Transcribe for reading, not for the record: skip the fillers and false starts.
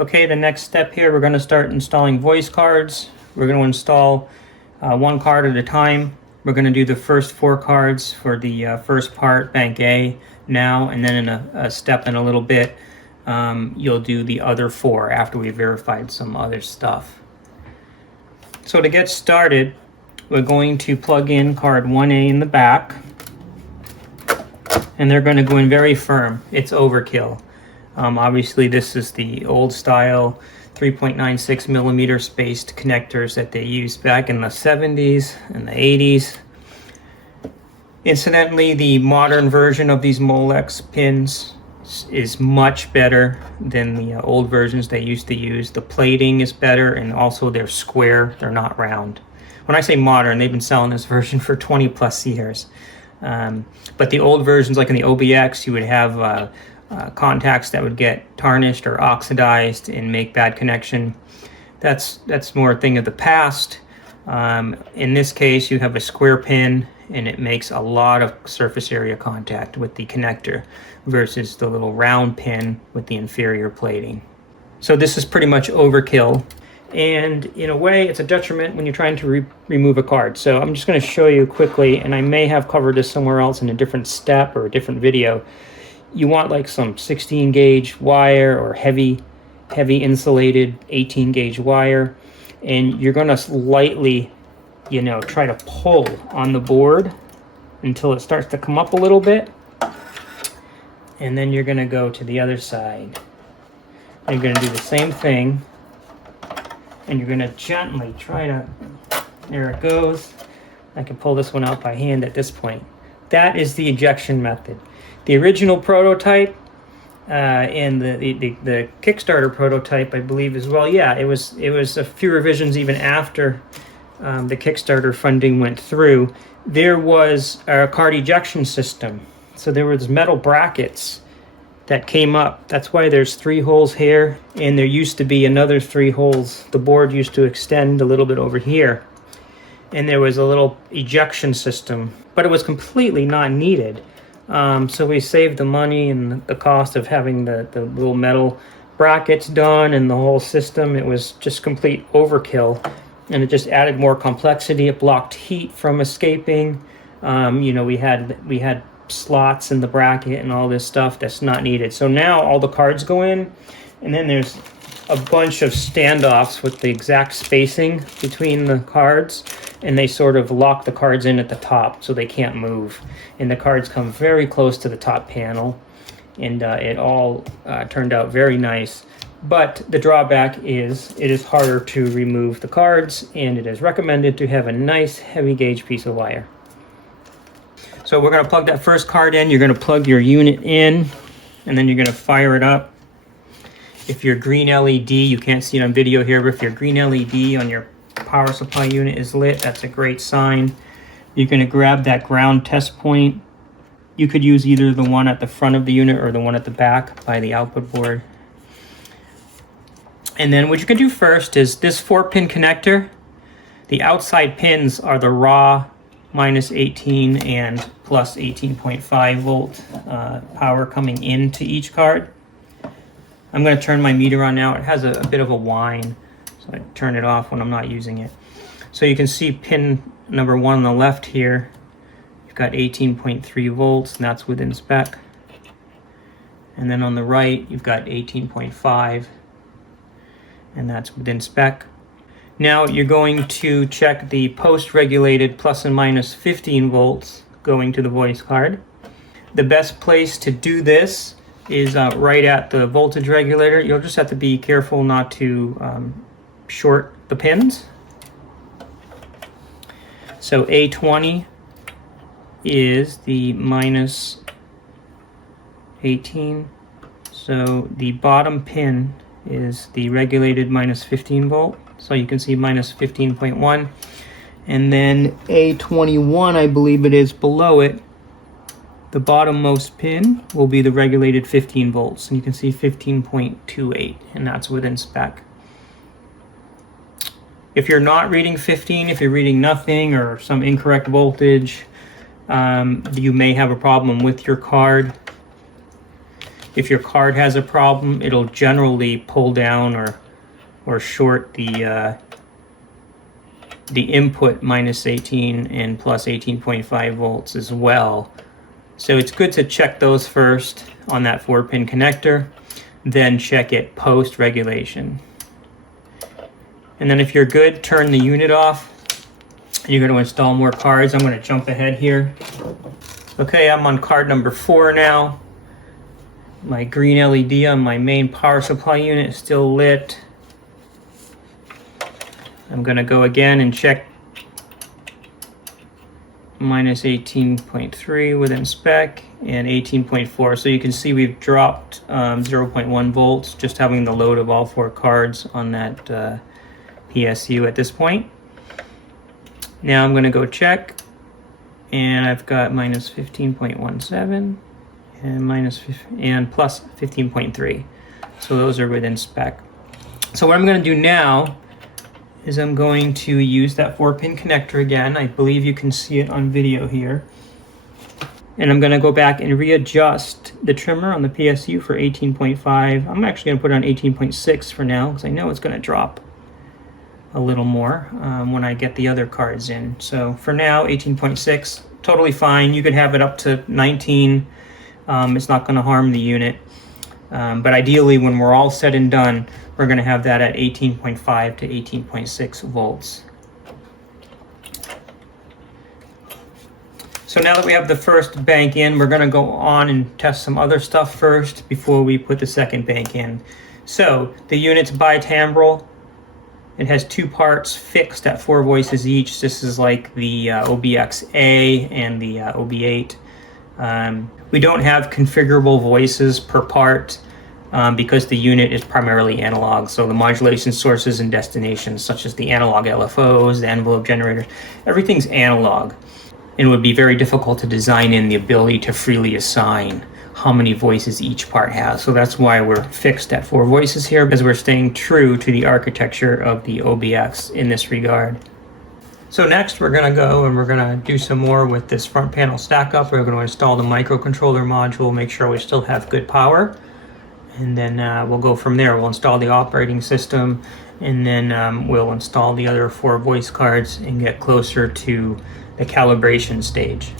Okay, the next step here, we're going to start installing voice cards. We're going to install one card at a time. We're going to do the first 4 cards for the first part, Bank A, now, and then in a step in a little bit, you'll do the other 4 after we've verified some other stuff. So to get started, we're going to plug in card 1A in the back, and they're going to go in very firm. It's overkill. Obviously, this is the old style 3.96 millimeter spaced connectors that they used back in the 70s and the 80s. Incidentally, the modern version of these Molex pins is much better than the old versions they used to use. The plating is better, and also they're square, they're not round. When I say modern, they've been selling this version for 20 plus years. But the old versions, like in the OBX, you would have contacts that would get tarnished or oxidized and make bad connection. That's more a thing of the past. In this case, you have a square pin, and it makes a lot of surface area contact with the connector versus the little round pin with the inferior plating. So this is pretty much overkill, and in a way it's a detriment when you're trying to remove a card. So I'm just going to show you quickly, and I may have covered this somewhere else in a different step or a different video. You want like some 16 gauge wire or heavy insulated 18 gauge wire, and you're going to lightly, try to pull on the board until it starts to come up a little bit, and then you're going to go to the other side. You're going to do the same thing, and you're going to gently try to, there it goes. I can pull this one out by hand at this point. That is the ejection method. The original prototype and the Kickstarter prototype, I believe as well. Yeah, it was a few revisions even after the Kickstarter funding went through. There was a card ejection system. So there was metal brackets that came up. That's why there's 3 holes here, and there used to be another 3 holes. The board used to extend a little bit over here, and there was a little ejection system, but it was completely not needed. So we saved the money and the cost of having the little metal brackets done and the whole system. It was just complete overkill, and it just added more complexity. It blocked heat from escaping. We had slots in the bracket and all this stuff that's not needed. So now all the cards go in, and then there's a bunch of standoffs with the exact spacing between the cards, and they sort of lock the cards in at the top so they can't move, and the cards come very close to the top panel, and it all turned out very nice. But the drawback is it is harder to remove the cards, and it is recommended to have a nice heavy gauge piece of wire. So we're going to plug that first card in. You're going to plug your unit in, and then you're going to fire it up. If your green LED, you can't see it on video here, but if your green LED on your power supply unit is lit, that's a great sign. You're going to grab that ground test point. You could use either the one at the front of the unit or the one at the back by the output board. And then what you can do first is this 4-pin connector. The outside pins are the raw minus 18 and plus 18.5 volt power coming into each card. I'm going to turn my meter on now. It has a bit of a whine, so I turn it off when I'm not using it. So you can see pin number 1 on the left here. You've got 18.3 volts, and that's within spec. And then on the right, you've got 18.5, and that's within spec. Now you're going to check the post-regulated plus and minus 15 volts going to the voice card. The best place to do this is right at the voltage regulator. You'll just have to be careful not to short the pins. So A20 is the minus 18. So the bottom pin is the regulated minus 15 volt. So you can see minus 15.1. And then A21, I believe it is, below it, the bottommost pin will be the regulated 15 volts, and you can see 15.28, and that's within spec. If you're not reading 15, if you're reading nothing or some incorrect voltage, you may have a problem with your card. if your card has a problem, it'll generally pull down or short the input minus 18 and plus 18.5 volts as well. So it's good to check those first on that 4-pin connector, then check it post regulation. And then if you're good, turn the unit off. You're going to install more cards. I'm going to jump ahead here. Okay, I'm on card number 4 now. My green LED on my main power supply unit is still lit. I'm going to go again and check minus 18.3 within spec and 18.4. So you can see we've dropped 0.1 volts just having the load of all 4 cards on that PSU at this point. Now I'm going to go check, and I've got minus 15.17 and plus 15.3. So those are within spec. So what I'm going to do now is I'm going to use that 4-pin connector again. I believe you can see it on video here. And I'm going to go back and readjust the trimmer on the PSU for 18.5. I'm actually going to put it on 18.6 for now because I know it's going to drop a little more when I get the other cards in. So for now, 18.6, totally fine. You could have it up to 19. It's not going to harm the unit. But ideally, when we're all said and done, we're going to have that at 18.5 to 18.6 volts. So now that we have the first bank in, we're going to go on and test some other stuff first before we put the second bank in. So the unit's bitimbral. It has 2 parts fixed at 4 voices each. This is like the OBX-A and the OB8. We don't have configurable voices per part because the unit is primarily analog. So the modulation sources and destinations, such as the analog LFOs, the envelope generators, everything's analog. And it would be very difficult to design in the ability to freely assign how many voices each part has. So that's why we're fixed at 4 voices here, because we're staying true to the architecture of the OBX in this regard. So next we're going to go and we're going to do some more with this front panel stack up. We're going to install the microcontroller module, make sure we still have good power, and then we'll go from there. We'll install the operating system, and then we'll install the other 4 voice cards and get closer to the calibration stage.